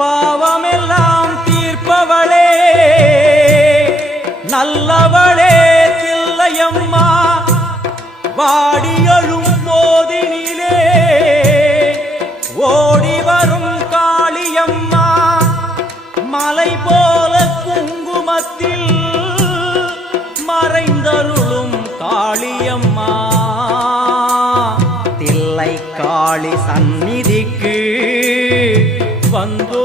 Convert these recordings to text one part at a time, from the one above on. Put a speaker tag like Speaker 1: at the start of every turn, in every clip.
Speaker 1: பாவமெல்லாம் தீர்ப்பவளே. நல்லவளே தில்லையம்மா வாடியழும் போதினிலே ஓடி வரும் காளியம்மா மலை போல குங்குமத்தில் மறைந்தருளும் காளியம்மா. தில்லை காளி சந்நிதிக்கு வந்தோ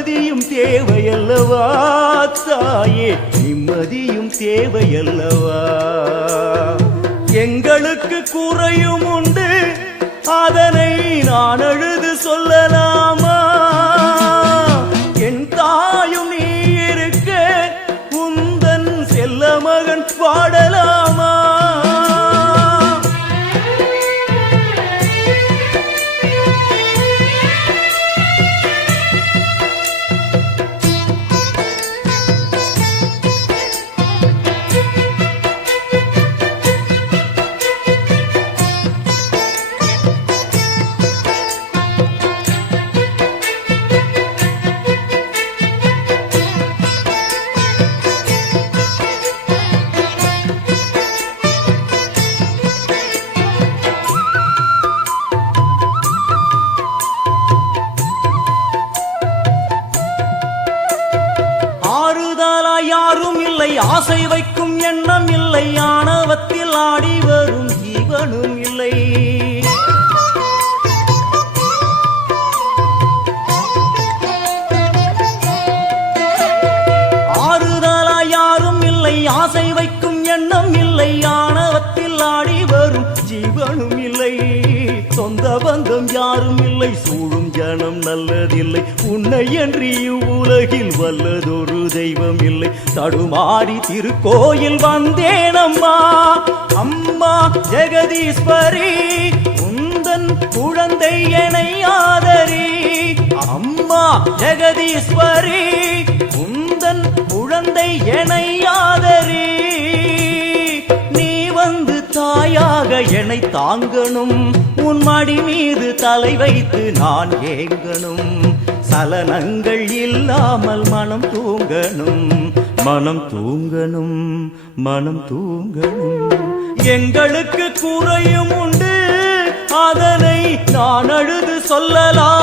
Speaker 1: நிம்மதியும் தேவையல்லவா? தாயே நிம்மதியும் தேவையல்லவா? எங்களுக்கு குறையும் உண்டு. அதனை நான் அழுது சொல்லலாம். ஆசை வைக்கும் எண்ணம் இல்லை ஆணவத்தில் ஆடி சூழும் ஜனம் நல்லதில்லை. உன்னை என்று இவ்வுலகில் வல்லதொரு தெய்வம் இல்லை தடுமாறி திருக்கோயில் வந்தேன் அம்மா. அம்மா ஜெகதீஸ்வரி உந்தன் குழந்தை என ஆதரி. அம்மா ஜெகதீஸ்வரி உந்தன் குழந்தை என ஆதரி. என்னை தாங்கணும். உன் மடி மீது தலை வைத்து நான் ஏங்கணும். சலனங்கள் இல்லாமல் மனம் தூங்கணும். மனம் தூங்கணும் மனம் தூங்கணும். எங்களுக்கு குறையும் உண்டு. அதனை நான் அழுது சொல்லலாம்.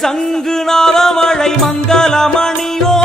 Speaker 1: சங்கு நாளமழை மங்களமணியோ